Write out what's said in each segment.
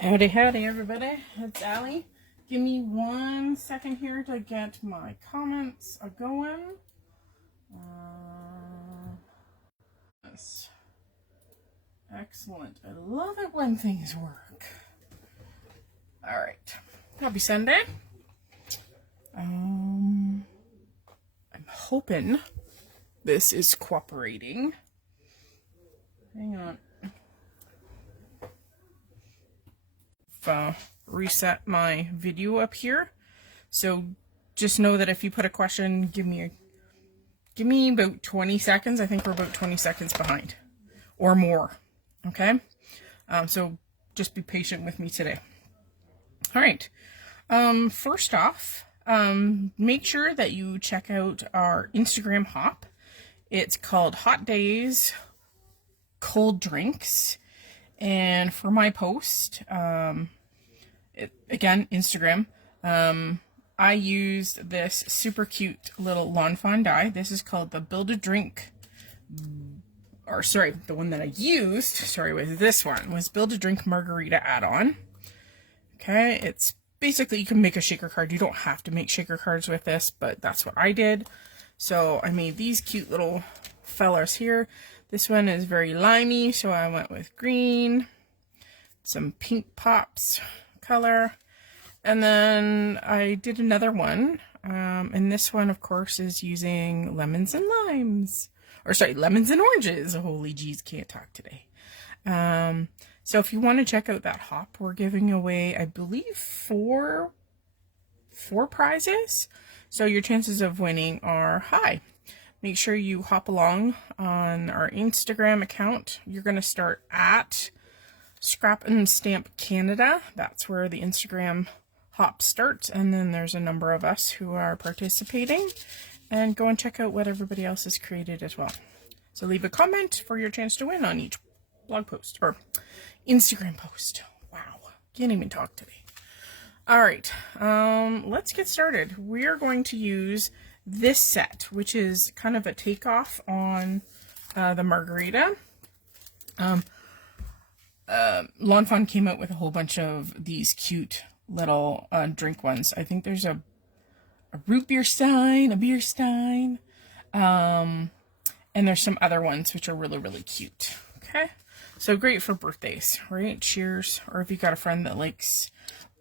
Howdy, howdy, everybody. It's Allie. Give me 1 second here to get my comments going. Yes. Excellent. I love it when things work. All right. Happy Sunday. I'm hoping this is cooperating. Hang on. Reset my video up here, so just know that if you put a question, give me about 20 seconds. I think we're about 20 seconds behind or more. Okay, so just be patient with me today. All right, first off, make sure that you check out our Instagram hop. It's called Hot Days Cold Drinks. And for my post, again, Instagram, I used this super cute little lawn fawn die. This is called the Build a Drink, or sorry, the one that I used, sorry, was this one, was Build a Drink Margarita add-on. Okay, it's basically, you can make a shaker card. You don't have to make shaker cards with this, but that's what I did. So I made these cute little fellers here. This one is very limey, so I went with green, some pink pops color, and then I did another one, and this one, of course, is using lemons and limes, or sorry, lemons and oranges. Holy jeez, can't talk today. So if you want to check out that hop, we're giving away, I believe, four prizes, so your chances of winning are high. Make sure you hop along on our Instagram account. You're going to start at Scrap and Stamp Canada. That's where the Instagram hop starts. And then there's a number of us who are participating. And go and check out what everybody else has created as well. So leave a comment for your chance to win on each blog post or Instagram post. Wow, can't even talk today. All right, let's get started. We're going to use this set, which is kind of a takeoff on the margarita. Lawn Fawn came out with a whole bunch of these cute little drink ones. I think there's a root beer stein, a beer stein, and there's some other ones which are really, really cute. Okay, so great for birthdays, right? Cheers. Or if you got a friend that likes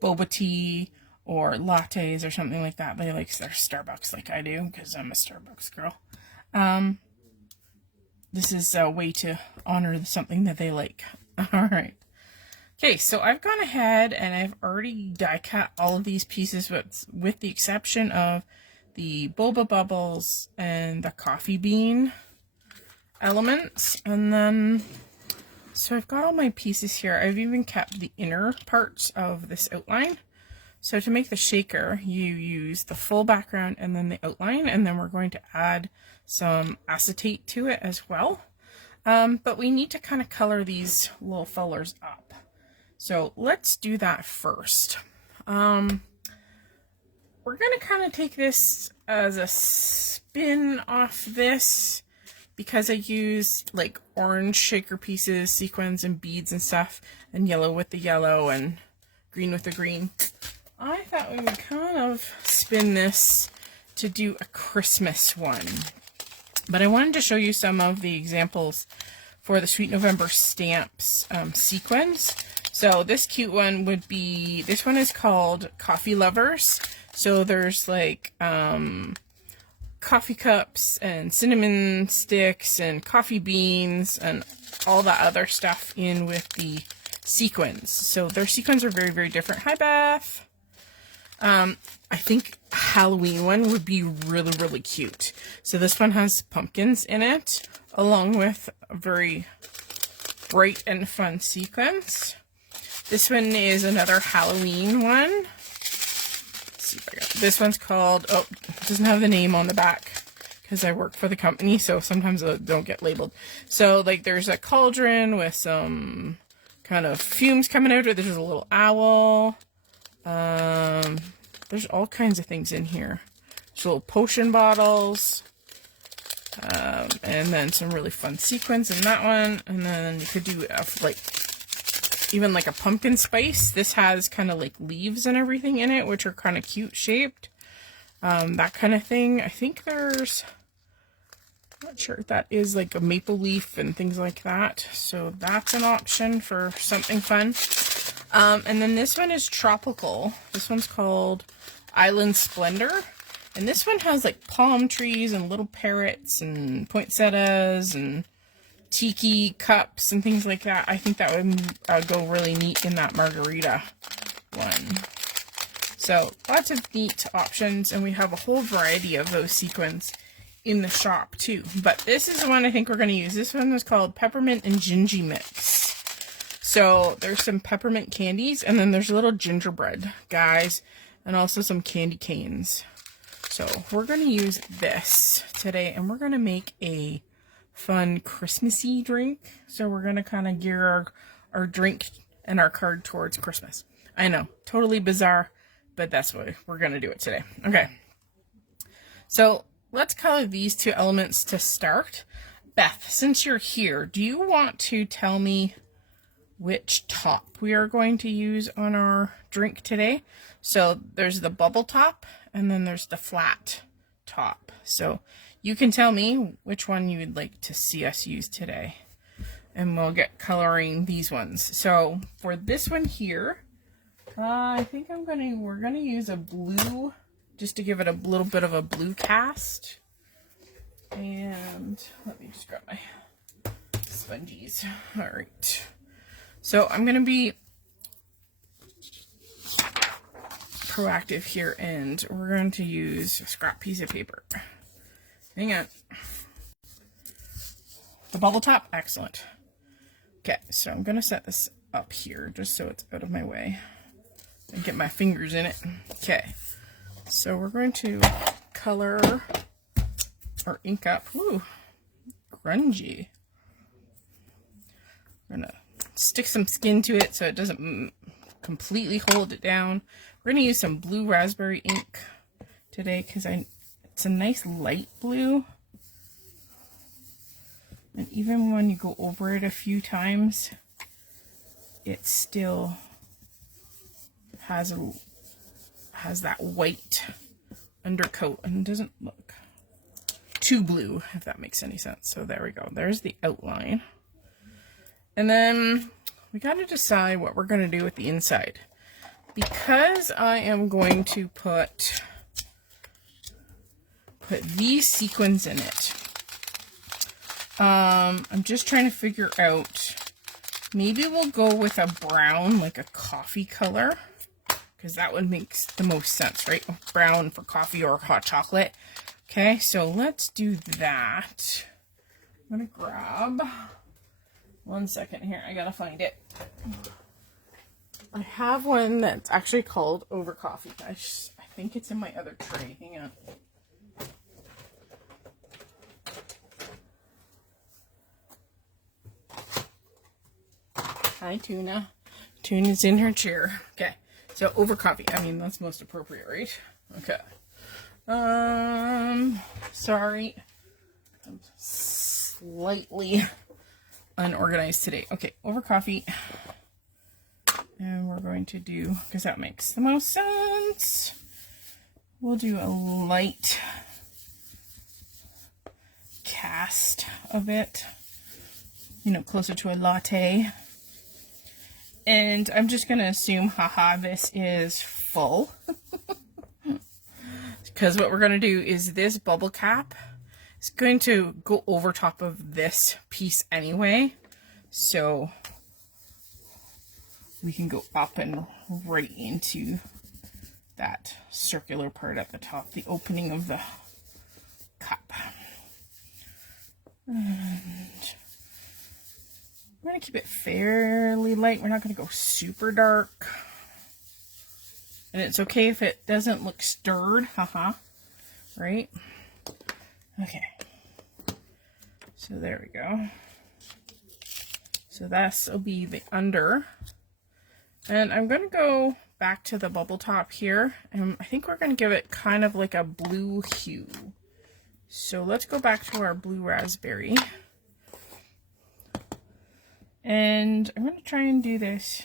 boba tea or lattes or something like that. They like their Starbucks like I do, because I'm a Starbucks girl. This is a way to honor something that they like. All right. Okay, so I've gone ahead and I've already die cut all of these pieces with the exception of the boba bubbles and the coffee bean elements. And then, so I've got all my pieces here. I've even kept the inner parts of this outline. So to make the shaker, you use the full background and then the outline, and then we're going to add some acetate to it as well. But we need to kind of color these little fellers up. So let's do that first. We're going to kind of take this as a spin off this, because I used like orange shaker pieces, sequins and beads and stuff, and yellow with the yellow and green with the green. I thought we would kind of spin this to do a Christmas one. But I wanted to show you some of the examples for the Sweet November Stamps sequins. So this cute one would be, this one is called Coffee Lovers. So there's like coffee cups and cinnamon sticks and coffee beans and all that other stuff in with the sequins. So their sequins are very, very different. Hi, Beth. I think a Halloween one would be really, really cute. So this one has pumpkins in it, along with a very bright and fun sequins. This one is another Halloween one. Let's see if I got it. This one's called, oh, it doesn't have the name on the back because I work for the company, so sometimes they don't get labeled. So like there's a cauldron with some kind of fumes coming out of it. There's a little owl. There's all kinds of things in here. There's little potion bottles. And then some really fun sequins in that one. And then you could do like even like a pumpkin spice. This has kind of like leaves and everything in it, which are kind of cute shaped. That kind of thing. I think there's, I'm not sure if that is like a maple leaf and things like that. So that's an option for something fun. And then this one is tropical. This one's called Island Splendor. And this one has like palm trees and little parrots and poinsettias and tiki cups and things like that. I think that would go really neat in that margarita one. So lots of neat options, and we have a whole variety of those sequins in the shop too. But this is the one I think we're going to use. This one is called Peppermint and Gingy Mix. So there's some peppermint candies, and then there's a little gingerbread guys, and also some candy canes. So we're going to use this today, and we're going to make a fun Christmassy drink. So we're going to kind of gear our drink and our card towards Christmas. I know, totally bizarre, but that's what we're going to do it today. Okay. So let's color these two elements to start. Beth, since you're here, do you want to tell me which top we are going to use on our drink today? So there's the bubble top, and then there's the flat top. So you can tell me which one you would like to see us use today, and we'll get coloring these ones. So for this one here, I think we're gonna use a blue, just to give it a little bit of a blue cast. And let me just grab my sponges. All right. So I'm gonna be proactive here, and we're going to use a scrap piece of paper. Hang on. The bubble top, excellent. Okay, so I'm gonna set this up here just so it's out of my way and get my fingers in it. Okay, so we're going to color or ink up. Ooh, grungy. We're gonna stick some skin to it so it doesn't completely hold it down. We're going to use some blue raspberry ink today because it's a nice light blue. And even when you go over it a few times, it still has that white undercoat and doesn't look too blue, if that makes any sense. So there we go. There's the outline. And then we got to decide what we're going to do with the inside. Because I am going to put these sequins in it, I'm just trying to figure out, maybe we'll go with a brown, like a coffee color, because that would make the most sense, right? Brown for coffee or hot chocolate. Okay, so let's do that. I'm going to grab, one second here, I gotta find it. I have one that's actually called Over Coffee. I think it's in my other tray. Hang on. Hi, Tuna. Tuna's in her chair. Okay. So Over Coffee. I mean, that's most appropriate, right? Okay. Sorry. I'm slightly unorganized today. Okay. Over Coffee. And we're going to do, because that makes the most sense, we'll do a light cast of it, you know, closer to a latte. And I'm just going to assume, haha, this is full. Because what we're going to do is this bubble cap is going to go over top of this piece anyway. So we can go up and right into that circular part at the top, the opening of the cup. And we're going to keep it fairly light. We're not going to go super dark. And it's okay if it doesn't look stirred, haha, right? Okay. So there we go. So this will be the under. And I'm going to go back to the bubble top here, and I think we're going to give it kind of like a blue hue. So let's go back to our blue raspberry. And I'm going to try and do this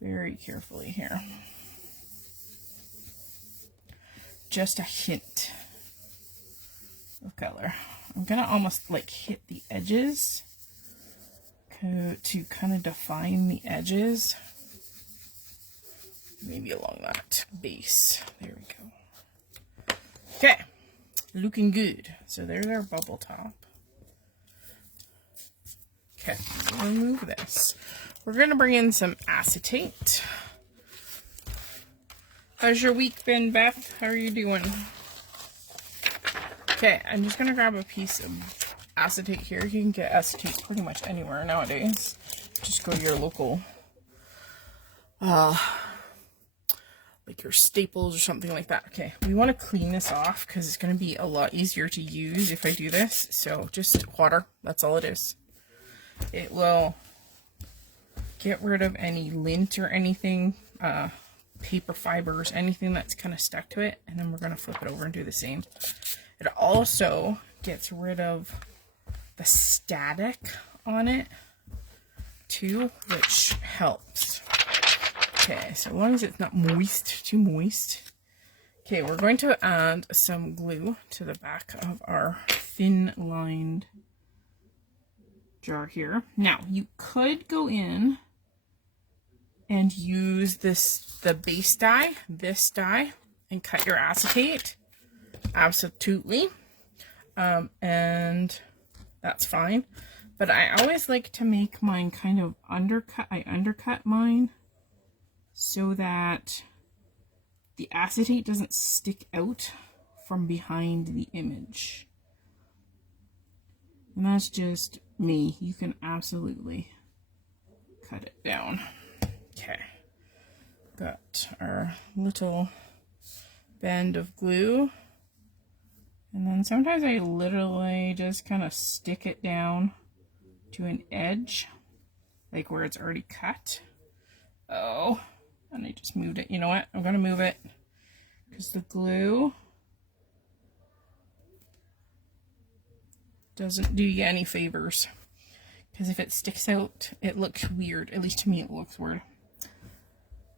very carefully here. Just a hint of color. I'm going to almost like hit the edges to kind of define the edges. Maybe along that base. There we go. Okay, looking good. So there's our bubble top. Okay, remove this. We're going to bring in some acetate. How's your week been, Beth? How are you doing? Okay, I'm just going to grab a piece of acetate here. You can get acetate pretty much anywhere nowadays. Just go to your local, like your Staples or something like that. Okay, we want to clean this off because it's going to be a lot easier to use if I do this. So just water, that's all it is. It will get rid of any lint or anything, paper fibers, anything that's kind of stuck to it. And then we're going to flip it over and do the same. It also gets rid of the static on it too, which helps. Okay, so as long as it's not moist, too moist. Okay, we're going to add some glue to the back of our thin lined jar here. Now, you could go in and use the base die, this die, and cut your acetate. Absolutely. And that's fine. But I always like to make mine kind of undercut. I undercut mine so that the acetate doesn't stick out from behind the image. And that's just me. You can absolutely cut it down. Okay. Got our little band of glue. And then sometimes I literally just kind of stick it down to an edge, like where it's already cut. Oh, and I just moved it. You know what? I'm going to move it because the glue doesn't do you any favors. Because if it sticks out, it looks weird. At least to me, it looks weird.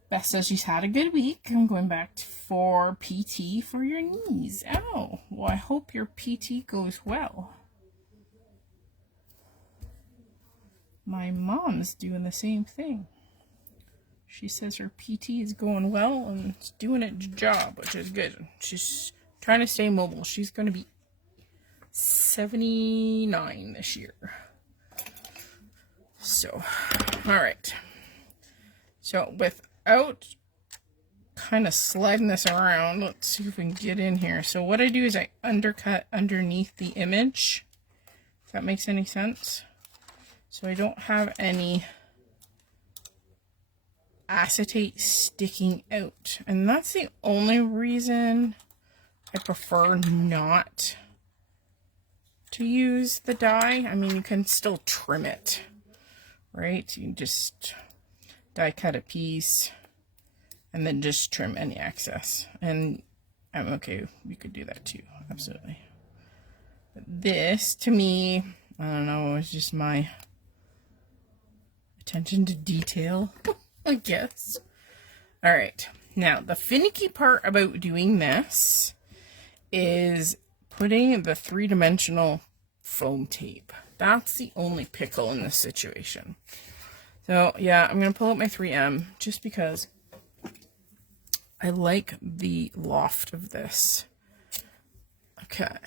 Beth says she's had a good week. I'm going back for PT for your knees. Oh, well, I hope your PT goes well. My mom's doing the same thing. She says her PT is going well and it's doing its job, which is good. She's trying to stay mobile. She's going to be 79 this year. So, all right. So, without kind of sliding this around, let's see if we can get in here. So, what I do is I undercut underneath the image. If that makes any sense. So, I don't have any acetate sticking out. And that's the only reason I prefer not to use the die. I mean, you can still trim it, right? You can just die cut a piece and then just trim any excess. And I'm okay, we could do that too, absolutely. But this, to me, I don't know, it's just my attention to detail, I guess. All right, now the finicky part about doing this is putting the 3-dimensional foam tape. That's the only pickle in this situation. So yeah, I'm going to pull out my 3M just because I like the loft of this. Okay.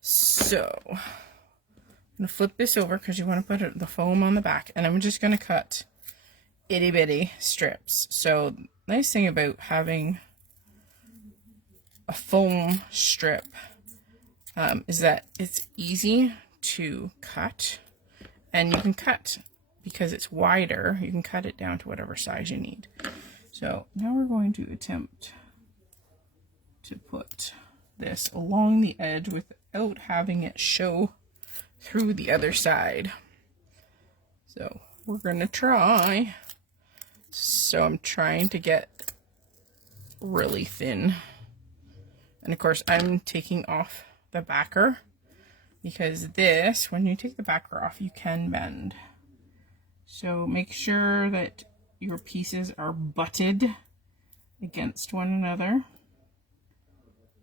So I'm going to flip this over because you want to put the foam on the back. And I'm just going to cut itty bitty strips. So nice thing about having a foam strip is that it's easy to cut, and you can cut because it's wider. You can cut it down to whatever size you need. So now we're going to attempt to put this along the edge without having it show through the other side. So we're going to try. So I'm trying to get really thin. And of course, I'm taking off the backer because this, when you take the backer off, you can bend. So make sure that your pieces are butted against one another.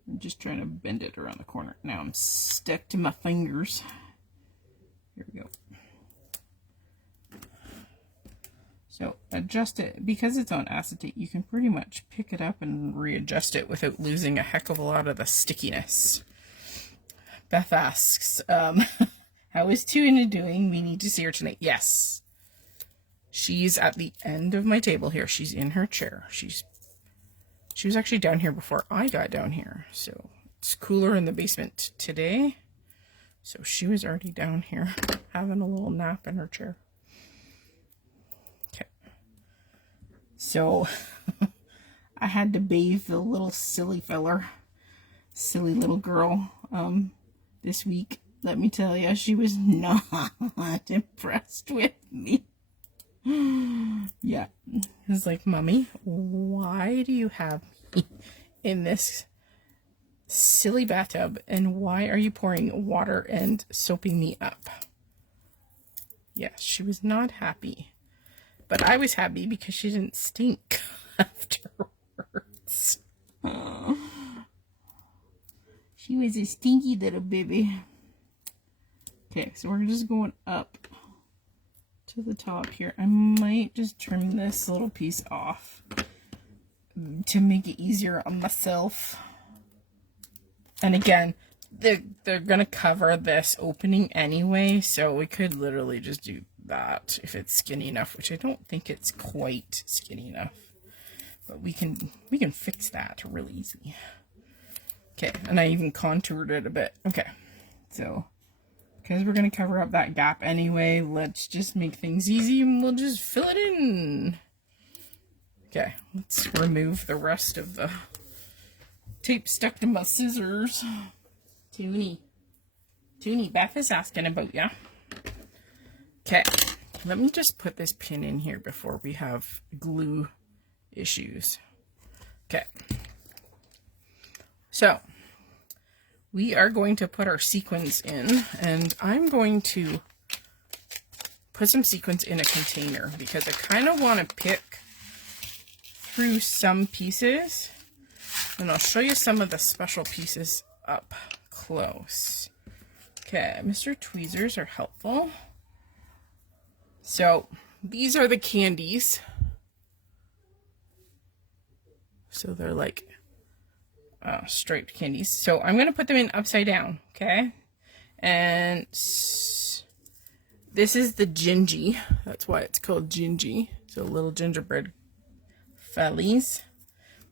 I'm just trying to bend it around the corner. Now I'm stuck to my fingers. Here we go. So adjust it. Because it's on acetate, you can pretty much pick it up and readjust it without losing a heck of a lot of the stickiness. Beth asks, how is Tuna doing? We need to see her tonight. Yes. She's at the end of my table here. She's in her chair. She was actually down here before I got down here. So it's cooler in the basement today. So she was already down here having a little nap in her chair. Okay. So I had to bathe the little silly little girl this week. Let me tell you, she was not impressed with me. Yeah. It's like, Mommy, why do you have me in this silly bathtub, and why are you pouring water and soaping me up? Yes, she was not happy. But I was happy because she didn't stink afterwards. Oh. She was a stinky little baby. Okay, so we're just going up to the top here. I might just trim this little piece off to make it easier on myself. And again, they're gonna cover this opening anyway, so we could literally just do that if it's skinny enough, which I don't think it's quite skinny enough, but we can fix that really easy. Okay, and I even contoured it a bit. Okay, so because we're going to cover up that gap anyway, let's just make things easy and we'll just fill it in. Okay, let's remove the rest of the tape stuck to my scissors. Toonie, Beth is asking about ya. Okay, let me just put this pin in here before we have glue issues. Okay, so we are going to put our sequins in, and I'm going to put some sequins in a container because I kind of want to pick through some pieces, and I'll show you some of the special pieces up close. Okay, Mr. Tweezers are helpful. So these are the candies. So they're like striped candies. So I'm going to put them in upside down, okay? And this is the gingy. That's why it's called gingy. So little gingerbread fellies.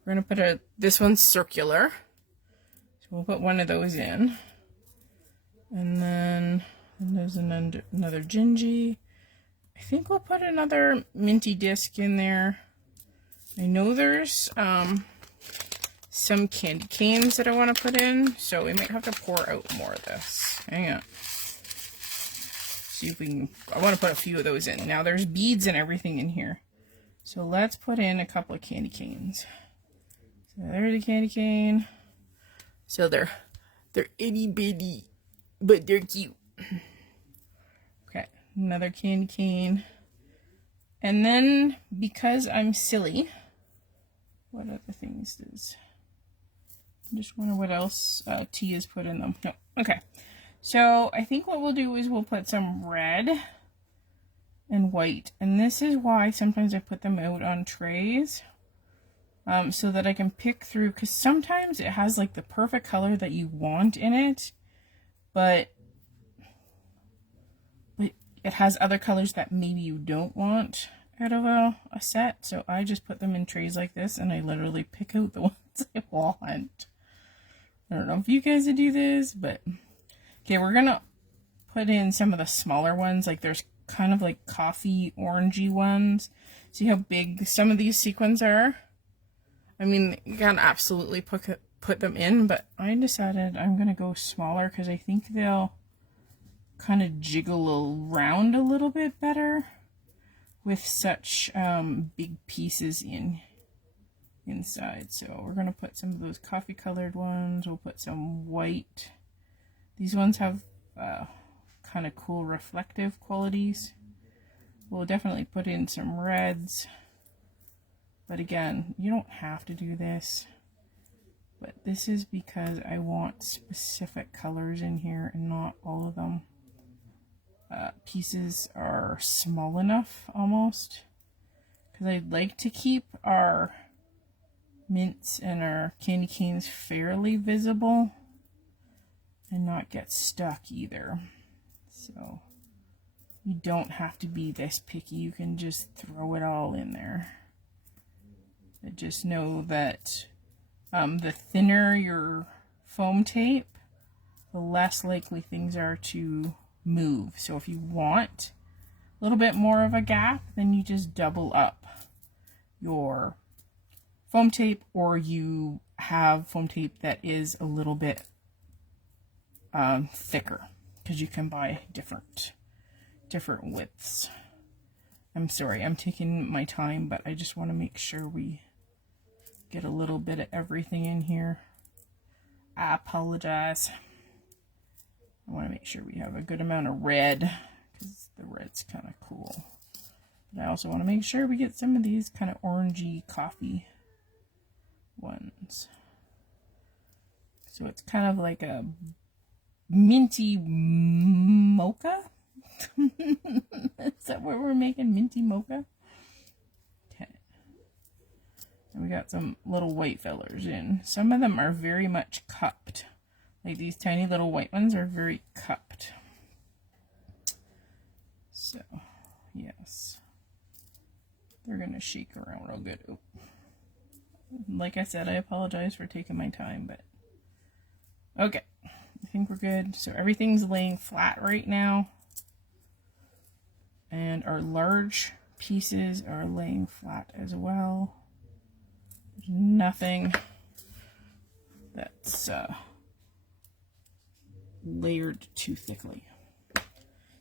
We're going to put this one's circular. So we'll put one of those in. And then there's another gingy. I think we'll put another minty disc in there. I know there's some candy canes that I want to put in, so we might have to pour out more of this. Hang on. See if we can, I want to put a few of those in. Now there's beads and everything in here. So let's put in a couple of candy canes. So there's a candy cane. So they're itty bitty, but they're cute. Okay, another candy cane. And then, because I'm silly, what other things does... I just wonder what else T has put in them. No. Okay. So I think what we'll do is we'll put some red and white. And this is why sometimes I put them out on trays. So that I can pick through. Because sometimes it has like the perfect color that you want in it. But it has other colors that maybe you don't want out of a set. So I just put them in trays like this. And I literally pick out the ones I want. I don't know if you guys would do this, but okay, we're gonna put in some of the smaller ones. Like there's kind of like coffee orangey ones. See how big some of these sequins are? I mean, you can absolutely put them in, but I decided I'm gonna go smaller because I think they'll kind of jiggle around a little bit better with such big pieces inside. So we're going to put some of those coffee colored ones. We'll put some white. These ones have kind of cool reflective qualities. We'll definitely put in some reds. But again, you don't have to do this. But this is because I want specific colors in here and not all of them. Pieces are small enough almost. Because I'd like to keep our mints and our candy canes fairly visible. And not get stuck either. So you don't have to be this picky. You can just throw it all in there. But just know that the thinner your foam tape, the less likely things are to move. So if you want a little bit more of a gap, then you just double up your foam tape, or you have foam tape that is a little bit thicker, because you can buy different widths. I'm sorry, I'm taking my time, but I just want to make sure we get a little bit of everything in here. I apologize. I want to make sure we have a good amount of red, because the red's kind of cool. But I also want to make sure we get some of these kind of orangey coffee ones. So it's kind of like a minty mocha. Is that what we're making? Minty mocha? Okay. And we got some little white fillers in. Some of them are very much cupped. Like these tiny little white ones are very cupped. So, yes. They're going to shake around real good. Oop. Like I said, I apologize for taking my time, but okay. I think we're good. So everything's laying flat right now. And our large pieces are laying flat as well. There's nothing that's layered too thickly.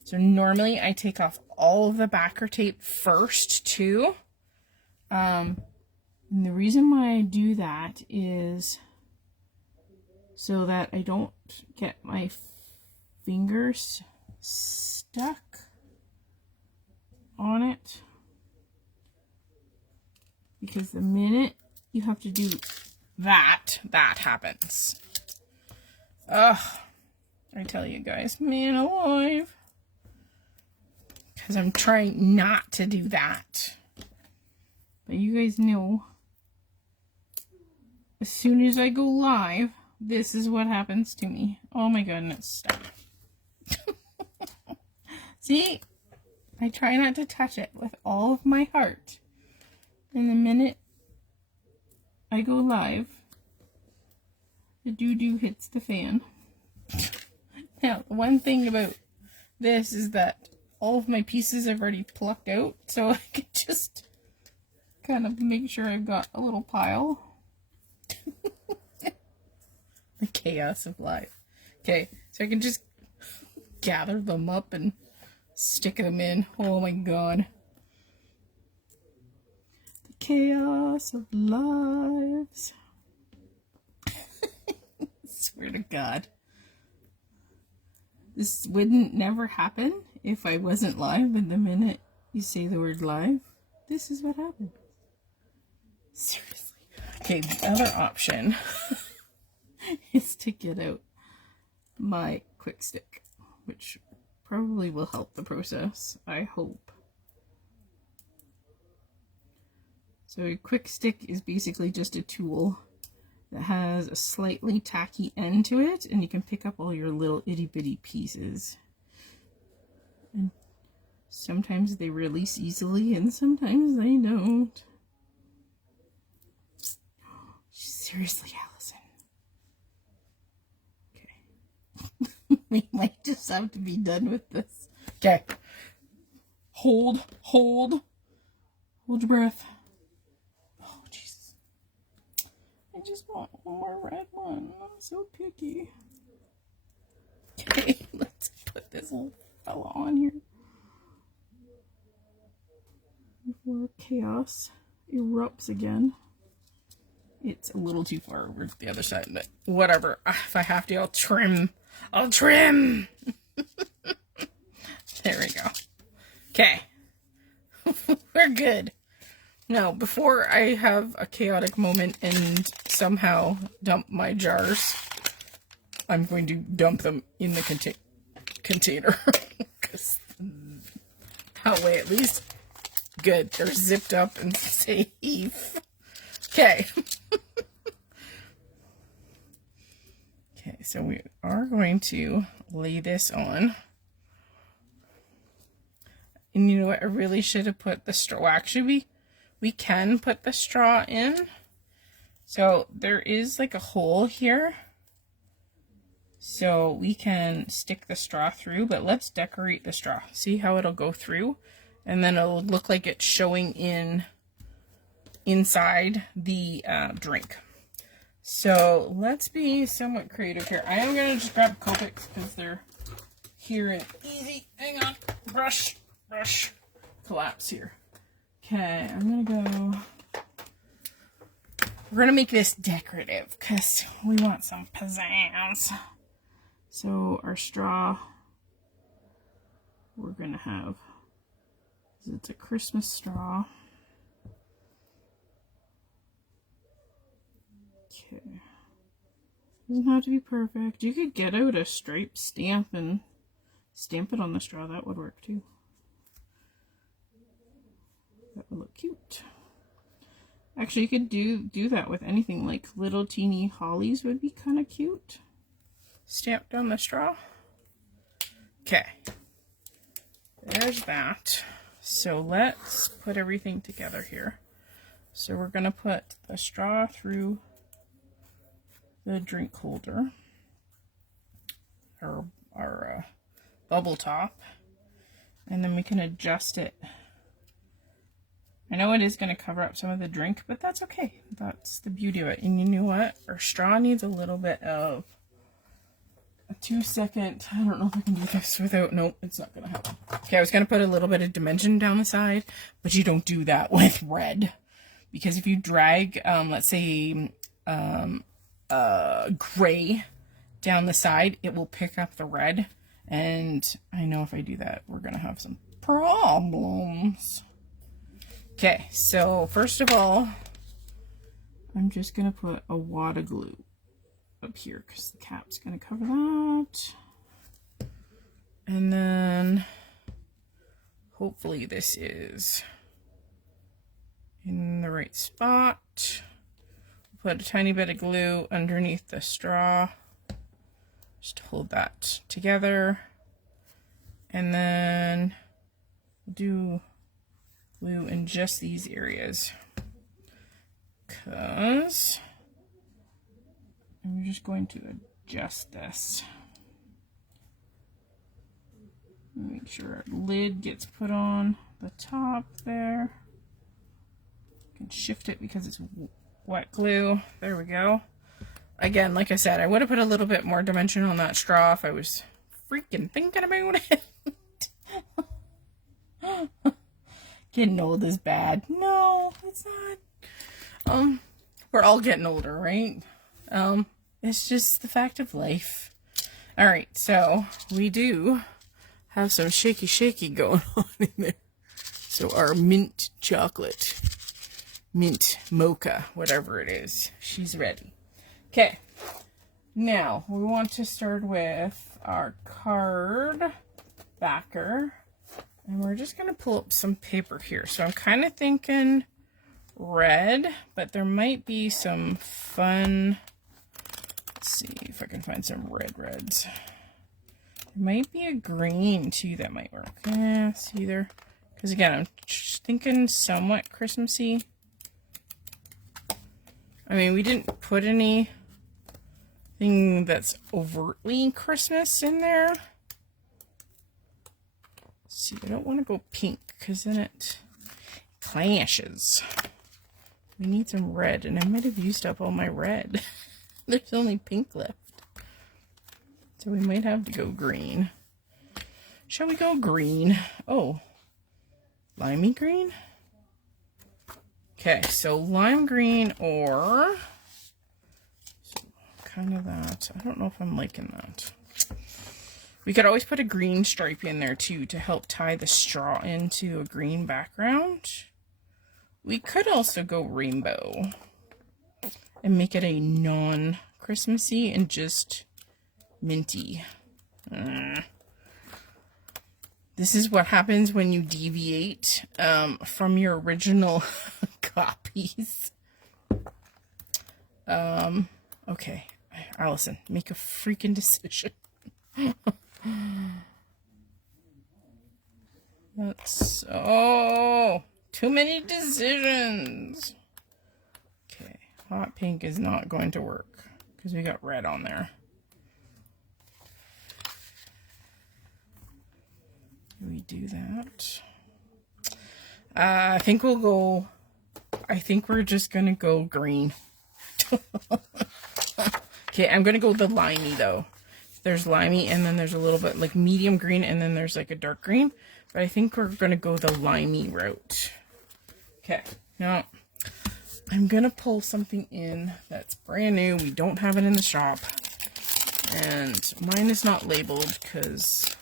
So normally I take off all of the backer tape first too. And the reason why I do that is so that I don't get my fingers stuck on it. Because the minute you have to do that, that happens. Ugh. I tell you guys, man alive. Because I'm trying not to do that. But you guys know, as soon as I go live, this is what happens to me. Oh my goodness, stop. See? I try not to touch it with all of my heart. And the minute I go live, the doo-doo hits the fan. Now, the one thing about this is that all of my pieces I've already plucked out, so I can just kind of make sure I've got a little pile. The chaos of life. Okay, so I can just gather them up and stick them in. Oh my god. The chaos of lives. Swear to God. This wouldn't never happen if I wasn't live, but the minute you say the word live, this is what happens. Seriously. Okay, the other option is to get out my quick stick, which probably will help the process, I hope. So a quick stick is basically just a tool that has a slightly tacky end to it, and you can pick up all your little itty-bitty pieces. And sometimes they release easily, and sometimes they don't. Seriously, Allison. Okay. We might just have to be done with this. Okay. Hold your breath. Oh, Jesus. I just want one more red one. I'm so picky. Okay, let's put this little fella on here before chaos erupts again. It's a little too far over to the other side, but whatever. If I have to, I'll trim. I'll trim! There we go. Okay. We're good. Now, before I have a chaotic moment and somehow dump my jars, I'm going to dump them in the container. Because that way at least, good, they're zipped up and safe. Okay. Okay, so we are going to lay this on. And you know what, I really should have put the straw. Actually, we can put the straw in. So there is like a hole here. So we can stick the straw through, but let's decorate the straw. See how it'll go through? And then it'll look like it's showing inside the drink. So let's be somewhat creative here. I am going to just grab Copics because they're here and easy. Hang on. Brush. Collapse here. Okay, I'm going to go... We're going to make this decorative because we want some pizzazz. So our straw, we're going to have... It's a Christmas straw. Okay. Doesn't have to be perfect. You could get out a striped stamp and stamp it on the straw. That would work too. That would look cute. Actually, you could do that with anything, like little teeny hollies would be kind of cute. Stamped on the straw. Okay. There's that. So let's put everything together here. So we're going to put the straw through the drink holder, our bubble top, and then we can adjust it. I know it is going to cover up some of the drink, but that's okay. That's the beauty of it. And you know what? Our straw needs a little bit of a 2-second, I don't know if I can do this without, nope, it's not going to happen. Okay, I was going to put a little bit of dimension down the side, but you don't do that with red. Because if you drag, let's say, gray down the side, it will pick up the red. And I know if I do that, we're going to have some problems. Okay, so first of all, I'm just going to put a wad of glue up here because the cap's going to cover that. And then hopefully this is in the right spot. Put a tiny bit of glue underneath the straw just to hold that together. And then do glue in just these areas because I'm just going to adjust this. Make sure our lid gets put on the top there. You can shift it because it's wet glue. There we go. Again, like I said, I would have put a little bit more dimension on that straw if I was freaking thinking about it. Getting old is bad. No, it's not. We're all getting older, right? It's just the fact of life. All right, so we do have some shaky going on in there. So our mint chocolate, mint mocha, whatever it is, she's ready. Okay, now we want to start with our card backer. And we're just going to pull up some paper here. So I'm kind of thinking red, but there might be some fun. Let's see if I can find some reds. There might be a green too that might work. Yeah, see there. Because again, I'm just thinking somewhat Christmassy. I mean, we didn't put anything that's overtly Christmas in there. See, I don't want to go pink because then it clashes. We need some red, and I might have used up all my red. There's only pink left. So we might have to go green. Shall we go green? Oh, limey green? Okay, so lime green or kind of that. I don't know if I'm liking that. We could always put a green stripe in there too to help tie the straw into a green background. We could also go rainbow and make it a non-Christmassy and just minty. This is what happens when you deviate from your original copies. Okay, Allison, make a freaking decision. That's too many decisions. Okay, hot pink is not going to work because we got red on there. We do that. I think we're just gonna go green. Okay, I'm gonna go the limey though. There's limey and then there's a little bit like medium green and then there's like a dark green. But I think we're gonna go the limey route. Okay, now I'm gonna pull something in that's brand new. We don't have it in the shop. And mine is not labeled because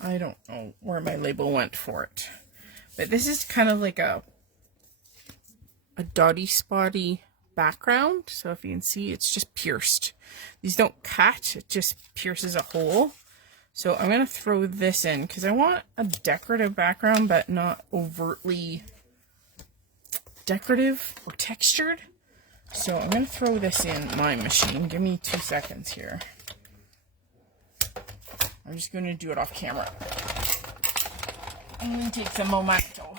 I don't know where my label went for it. But this is kind of like a dotty spotty background. So if you can see, it's just pierced. These don't cut, it just pierces a hole. So I'm going to throw this in because I want a decorative background, but not overtly decorative or textured. So I'm going to throw this in my machine. Give me 2 seconds here. I'm just going to do it off camera. I'm going to take some momento.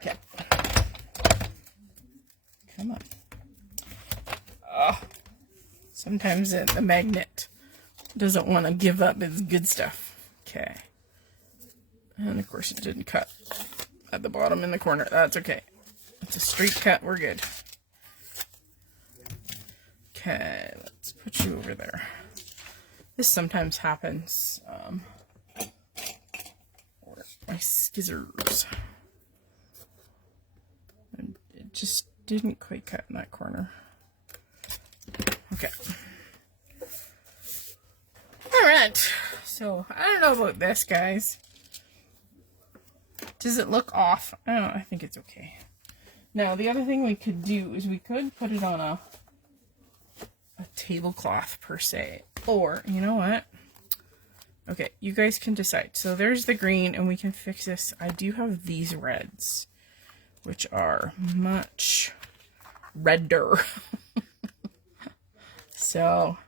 Okay. Come on. Oh, sometimes the magnet doesn't want to give up its good stuff. Okay. And of course it didn't cut at the bottom in the corner. That's okay. It's a straight cut. We're good. Okay, let's put you over there. This sometimes happens. Or my scissors. And it just didn't quite cut in that corner. Okay. Alright. So, I don't know about this, guys. Does it look off? I don't know. I think it's okay. Now, the other thing we could do is we could put it on a tablecloth per se. Or, you know what? Okay, you guys can decide. So there's the green and we can fix this. I do have these reds, which are much redder. So,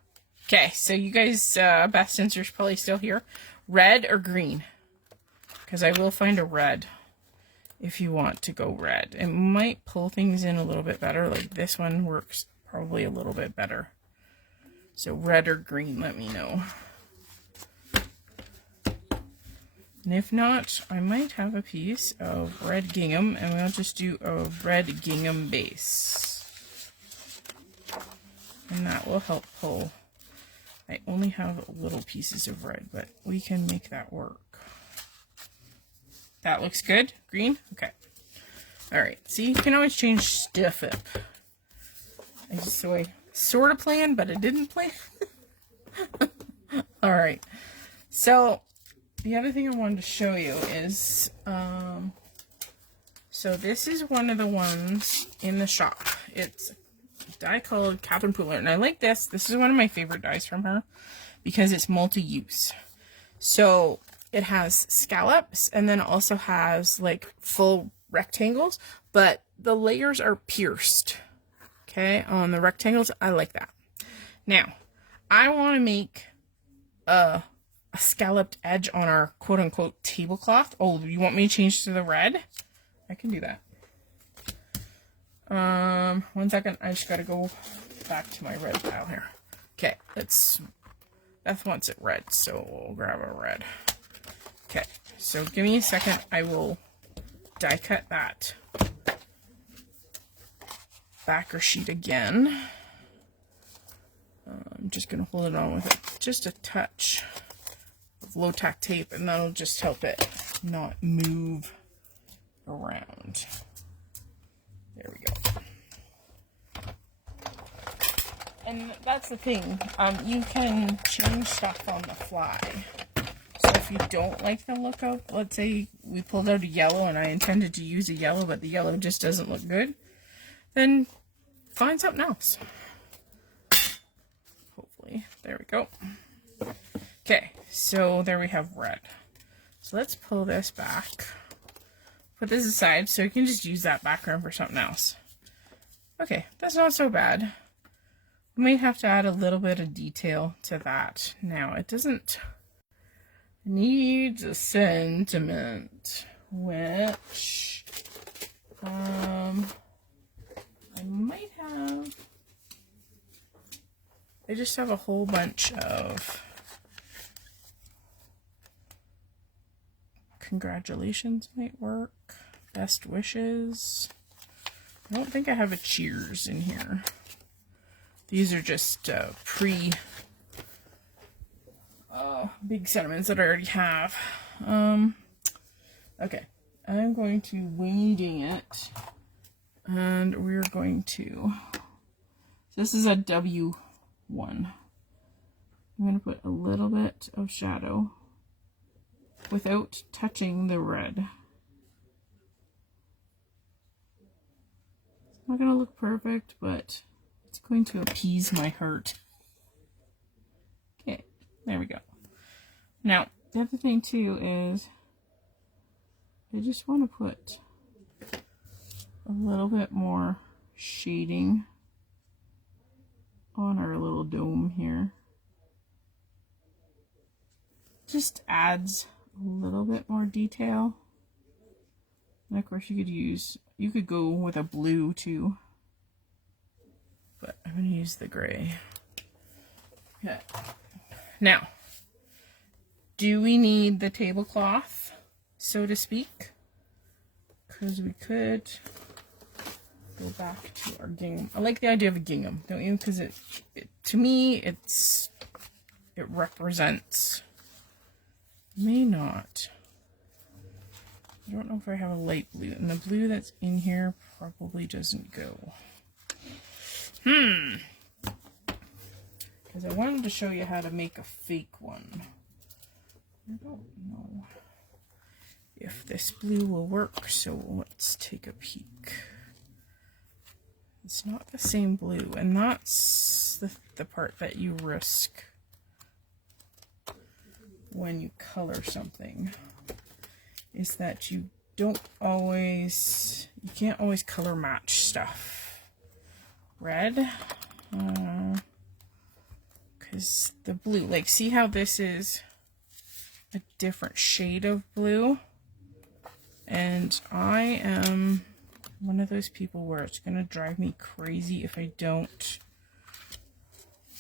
okay, so you guys, Beth Spencer's probably still here. Red or green? Because I will find a red if you want to go red. It might pull things in a little bit better. Like this one works probably a little bit better. So red or green, let me know. And if not, I might have a piece of red gingham and we'll just do a red gingham base. And that will help pull. I only have little pieces of red, but we can make that work. That looks good. Green? Okay. Alright, see, you can always change stuff up. So I sort of planned, but it didn't plan. Alright. So, the other thing I wanted to show you is, so this is one of the ones in the shop. It's a die called Catherine Pooler, and I like this. This is one of my favorite dies from her because it's multi-use. So, it has scallops and then also has like full rectangles, but the layers are pierced. Okay, on the rectangles, I like that. Now, I want to make a scalloped edge on our quote-unquote tablecloth. Oh, you want me to change to the red? I can do that. 1 second, I just gotta go back to my red pile here. Okay, Beth wants it red, so we'll grab a red. Okay, so give me a second, I will die cut that backer sheet again. I'm just going to hold it on with just a touch of low-tack tape, and that'll just help it not move around. There we go. And that's the thing. You can change stuff on the fly. So if you don't like the look of, let's say we pulled out a yellow and I intended to use a yellow, but the yellow just doesn't look good, then find something else. Hopefully. There we go. Okay, so there we have red. So let's pull this back. Put this aside so you can just use that background for something else. Okay, that's not so bad. We may have to add a little bit of detail to that. Now, it doesn't need a sentiment, which I might have. I just have a whole bunch of congratulations might work. Best wishes. I don't think I have a cheers in here. These are just big sentiments that I already have. Okay, I'm going to winging it, and we're going to. This is a W1. I'm going to put a little bit of shadow without touching the red. It's not going to look perfect, but it's going to appease my heart. Okay, there we go. Now, the other thing too is I just want to put a little bit more shading on our little dome here. Just adds a little bit more detail. And of course you could go with a blue too. But I'm going to use the gray. Okay. Now, do we need the tablecloth, so to speak? Because we could go back to our gingham. I like the idea of a gingham, don't you? Because it to me, it represents. May not. I don't know if I have a light blue, and the blue that's in here probably doesn't go. Because I wanted to show you how to make a fake one. I don't know if this blue will work, so let's take a peek. It's not the same blue, and that's the part that you risk when you color something, is that you can't always color match stuff. Red, because the blue, like, see how this is a different shade of blue, and I am one of those people where it's gonna drive me crazy if I don't.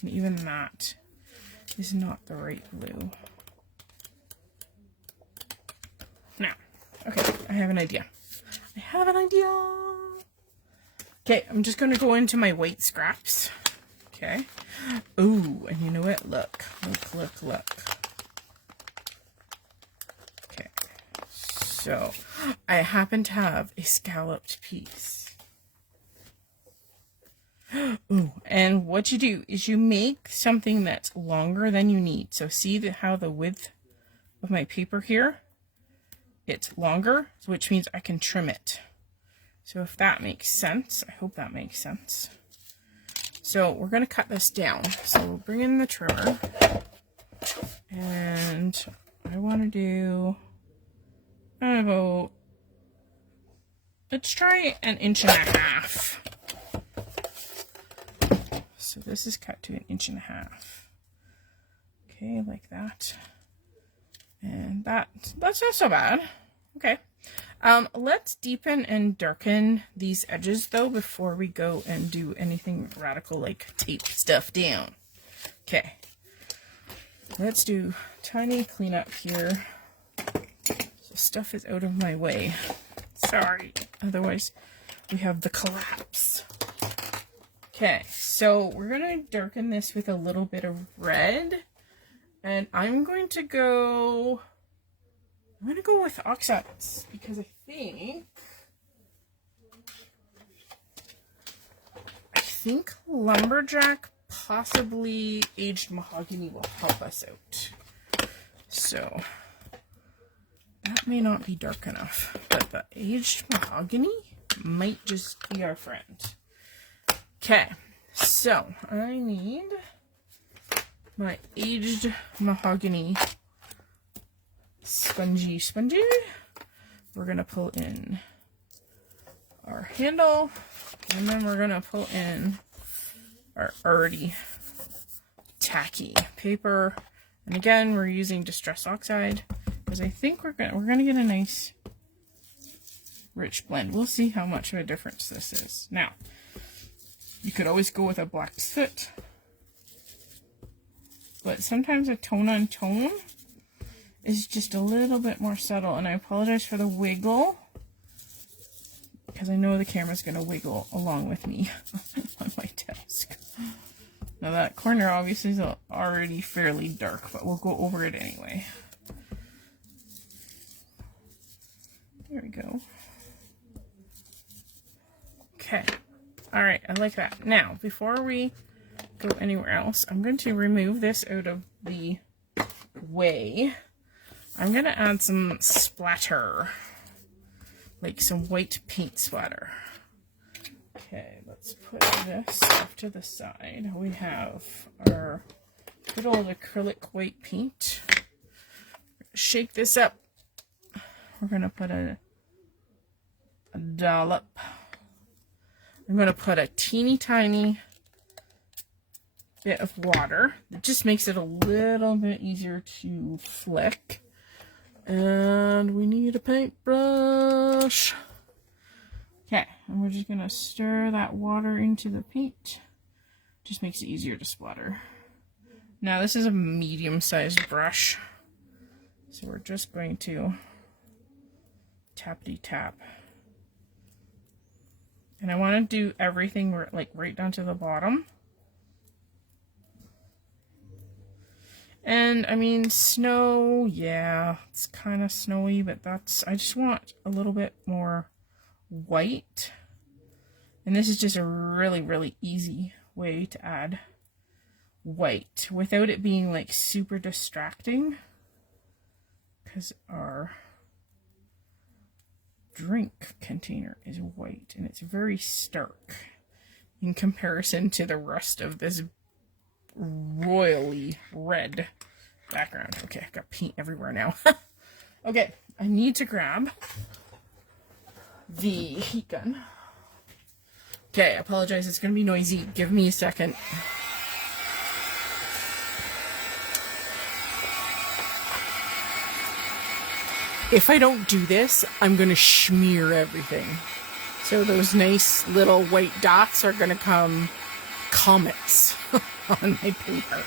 And even that is not the right blue. Now, okay, I have an idea. Okay, I'm just gonna go into my white scraps. Okay. Ooh, and you know what? Look. Okay. So, I happen to have a scalloped piece. Ooh, and what you do is you make something that's longer than you need. So see how the width of my paper here? It's longer, which means I can trim it. So if that makes sense, I hope that makes sense. So we're going to cut this down. So we'll bring in the trimmer, and I want to do about, let's try 1.5 inches. So this is cut to 1.5 inches. Okay, like that. And that's not so bad. Okay. Let's deepen and darken these edges though before we go and do anything radical like tape stuff down. Okay. Let's do tiny cleanup here. So stuff is out of my way. Sorry. Otherwise we have the collapse. Okay, so we're gonna darken this with a little bit of red. And I'm going to go with oxides because I think Lumberjack possibly aged mahogany will help us out. So that may not be dark enough, but the aged mahogany might just be our friend. Okay, so I need my aged mahogany spongy. We're gonna pull in our handle, and then we're gonna pull in our already tacky paper. And again, we're using Distress Oxide because I think we're gonna get a nice rich blend. We'll see how much of a difference this is. Now, you could always go with a black soot, but sometimes a tone on tone is just a little bit more subtle, and I apologize for the wiggle because I know the camera's going to wiggle along with me on my desk. Now that corner obviously is already fairly dark, but we'll go over it anyway. There we go. Okay. Alright, I like that. Now, before we go anywhere else, I'm going to remove this out of the way. I'm going to add some splatter, like some white paint splatter. Okay, let's put this off to the side. We have our good old acrylic white paint. Shake this up. We're going to put a dollop. I'm going to put a teeny tiny bit of water. It just makes it a little bit easier to flick. And we need a paintbrush. Okay, and we're just going to stir that water into the paint. Just makes it easier to splatter. Now this is a medium-sized brush, so we're just going to tappity-tap. And I want to do everything like right down to the bottom. And I mean, snow, yeah, it's kind of snowy, but I just want a little bit more white. And this is just a really, really easy way to add white without it being like super distracting, because our drink container is white and it's very stark in comparison to the rest of this royally red background. Okay, I've got paint everywhere now. Okay, I need to grab the heat gun. Okay, I apologize, it's gonna be noisy. Give me a second. If I don't do this, I'm gonna smear everything. So those nice little white dots are gonna come comets on my paper.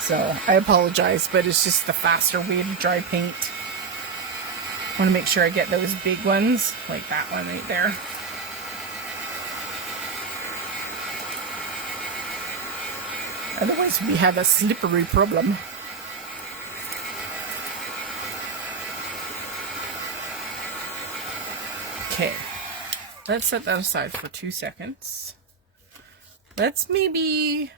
So I apologize, but it's just the faster way to dry paint. I want to make sure I get those big ones, like that one right there. Otherwise we have a slippery problem. Okay, let's set that aside for 2 seconds. Let's maybe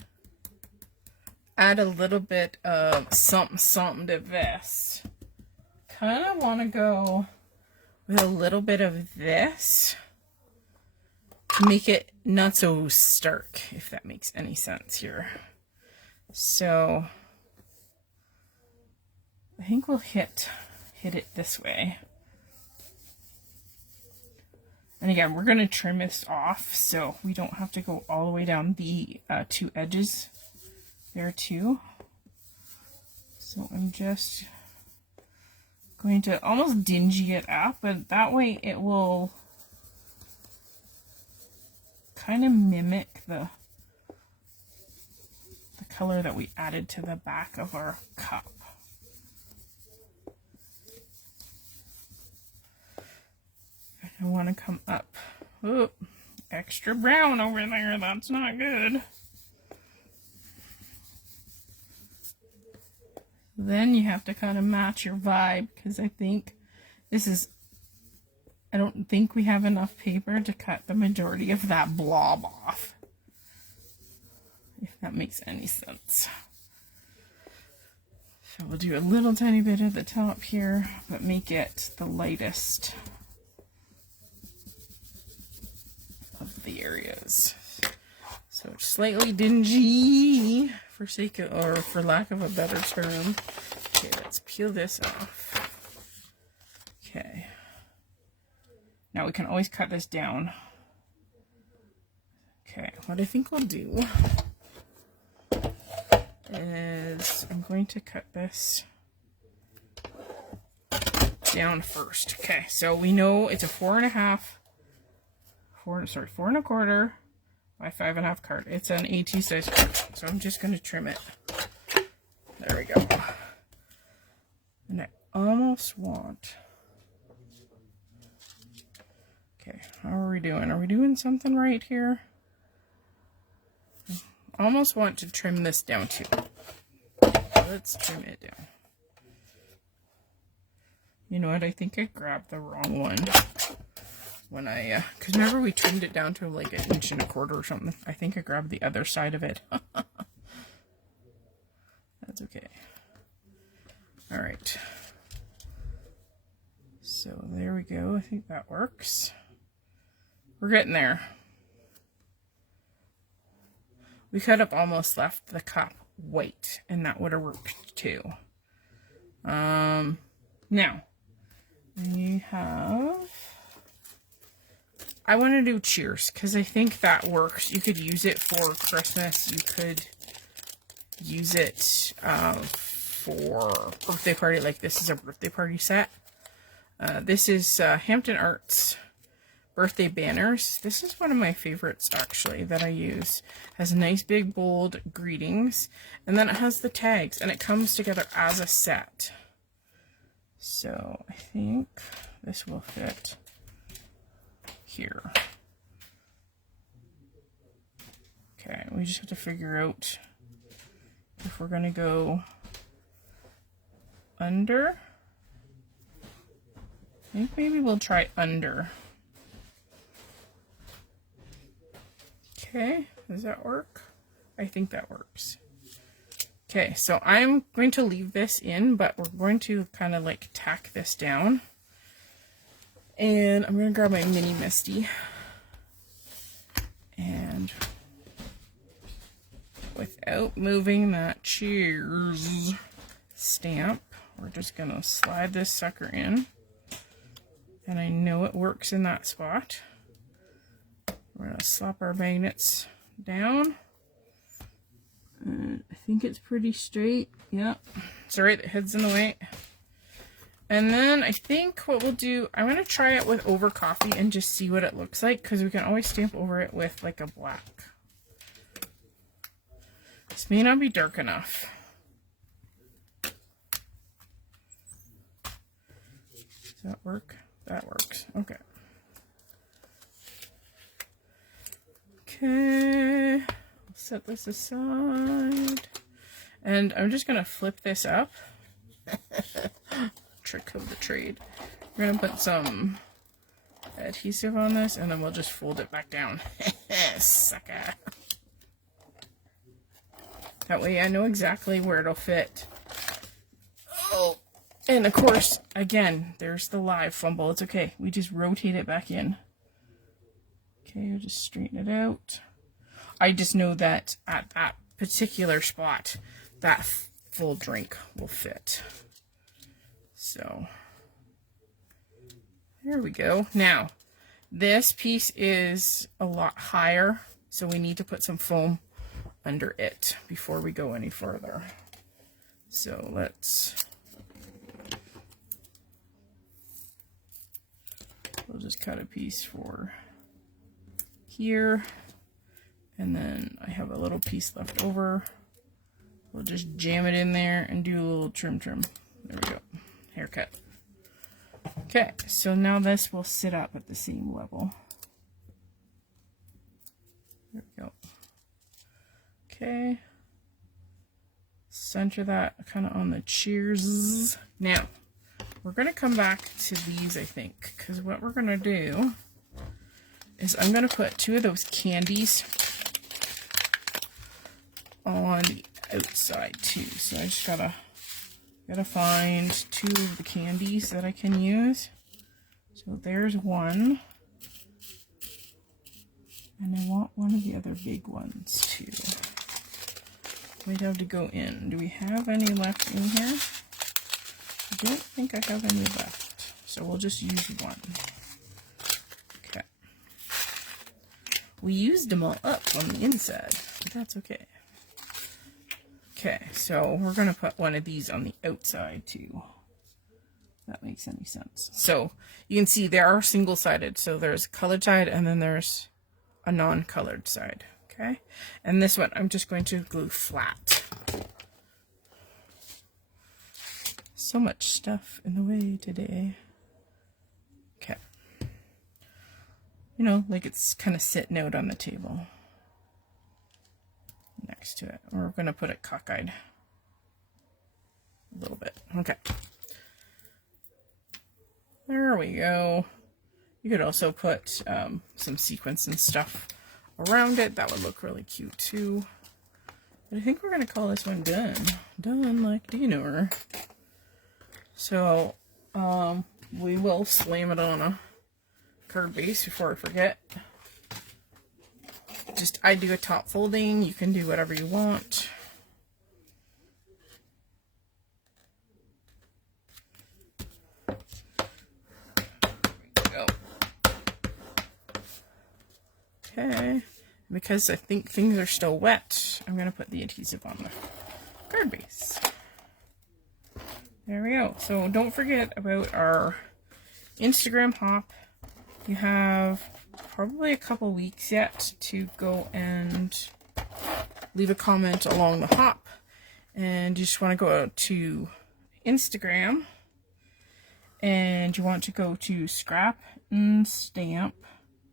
add a little bit of something to this. Kind of want to go with a little bit of this to make it not so stark, if that makes any sense here. So I think we'll hit it this way. And again, we're going to trim this off so we don't have to go all the way down the two edges there too. So I'm just going to almost dingy it up, but that way it will kind of mimic the color that we added to the back of our cup. I want to come up. Ooh, extra brown over there. That's not good. Then you have to kind of match your vibe, because I think this is, I don't think we have enough paper to cut the majority of that blob off. if that makes any sense. So we'll do a little tiny bit at the top here, but make it the lightest of the areas. So slightly dingy, for sake of, or for lack of a better term. Okay, let's peel this off. Okay. Now we can always cut this down. Okay, what I think we'll do is I'm going to cut this down first. Okay, so we know it's a 4.5, 4.25 by 5.5 card. It's an AT size card, so I'm just going to trim it. There we go. And I almost want. Okay, how are we doing? Are we doing something right here? I almost want to trim this down too. Let's trim it down. You know what? I think I grabbed the wrong one when I, because remember we trimmed it down to like 1.25 inches or something. I think I grabbed the other side of it. That's okay. All right. So there we go. I think that works. We're getting there. We could have almost left the cup white, and that would have worked too. Now, we have... I want to do cheers, because I think that works. You could use it for Christmas. You could use it for birthday party. Like this is a birthday party set. This is Hampton Arts birthday banners. This is one of my favorites actually that I use. It has nice big bold greetings, and then it has the tags, and it comes together as a set. So I think this will fit here. Okay, we just have to figure out if we're gonna go under. I think maybe we'll try under. Okay, does that work? I think that works. Okay, so I'm going to leave this in, but we're going to kind of like tack this down. And I'm going to grab my mini Misty. And without moving that cheers stamp, we're just going to slide this sucker in. And I know it works in that spot. We're going to slap our magnets down. I think it's pretty straight. Yep. Sorry, the head's in the way. And then I think what we'll do, I'm going to try it with over coffee and just see what it looks like, because we can always stamp over it with like a black. This may not be dark enough. Does that work? That works. Okay. Okay. I'll set this aside. And I'm just going to flip this up. Trick of the trade. We're going to put some adhesive on this, and then we'll just fold it back down. Sucker. That way I know exactly where it'll fit. Oh. And of course, again, there's the live fumble. It's okay. We just rotate it back in. Okay, I'll just straighten it out. I just know that at that particular spot, that full drink will fit. So, there we go. Now, this piece is a lot higher, so we need to put some foam under it before we go any further. So, we'll just cut a piece for here, and then I have a little piece left over. We'll just jam it in there and do a little trim. There we go. Haircut. Okay, so now this will sit up at the same level. There we go. Okay. Center that kind of on the cheers. Now, we're going to come back to these, I think, because what we're going to do is I'm going to put 2 of those candies on the outside too. So I just gotta find 2 of the candies that I can use. So there's one. And I want one of the other big ones too. We'd have to go in. Do we have any left in here? I don't think I have any left. So we'll just use one. Okay. We used them all up on the inside, but that's okay. Okay, so we're going to put one of these on the outside too. If that makes any sense. So you can see they are single-sided. So there's a colored side and then there's a non-colored side. Okay, and this one I'm just going to glue flat. So much stuff in the way today. Okay. You know, like it's kind of sitting out on the table next to it. We're going to put it cockeyed a little bit. Okay. There we go. You could also put some sequins and stuff around it. That would look really cute too. But I think we're going to call this one done. Done like dinner. So we will slam it on a card base before I forget. I do a top folding. You can do whatever you want. Okay, because I think things are still wet, I'm going to put the adhesive on the card base. There we go. So don't forget about our Instagram hop. You have probably a couple weeks yet to go and leave a comment along the hop. And you just want to go to Instagram. And you want to go to Scrap and Stamp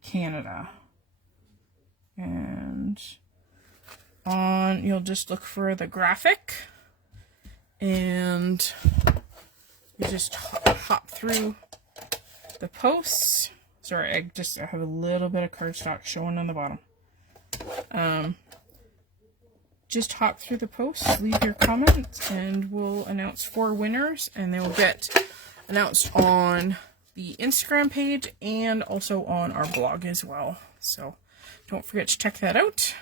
Canada. And you'll just look for the graphic and you just hop through the posts. Sorry, I have a little bit of cardstock showing on the bottom. Just hop through the posts, leave your comments, and we'll announce 4 winners, and they will get announced on the Instagram page and also on our blog as well. So don't forget to check that out.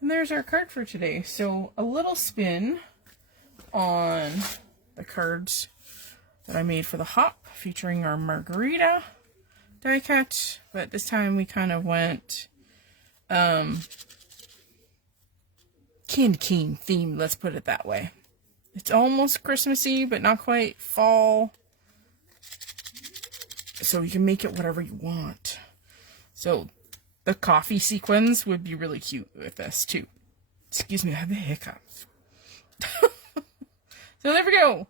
And there's our card for today. So a little spin on the cards that I made for the hop, featuring our margarita die cut. But this time we kind of went candy cane theme, let's put it that way. It's almost Christmassy, but not quite fall. So you can make it whatever you want. So the coffee sequins would be really cute with this too. Excuse me, I have a hiccup. So there we go.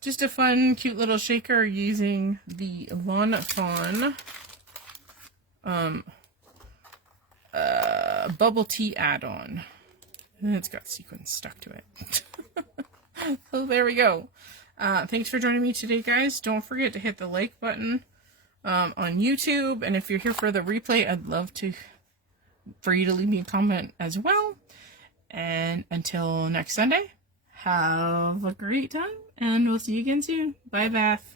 Just a fun, cute little shaker using the Lawn Fawn bubble tea add-on. And it's got sequins stuck to it. So there we go. Thanks for joining me today, guys. Don't forget to hit the like button on YouTube, and if you're here for the replay, I'd love for you to leave me a comment as well. And until next Sunday, have a great time, and we'll see you again soon. Bye, Beth.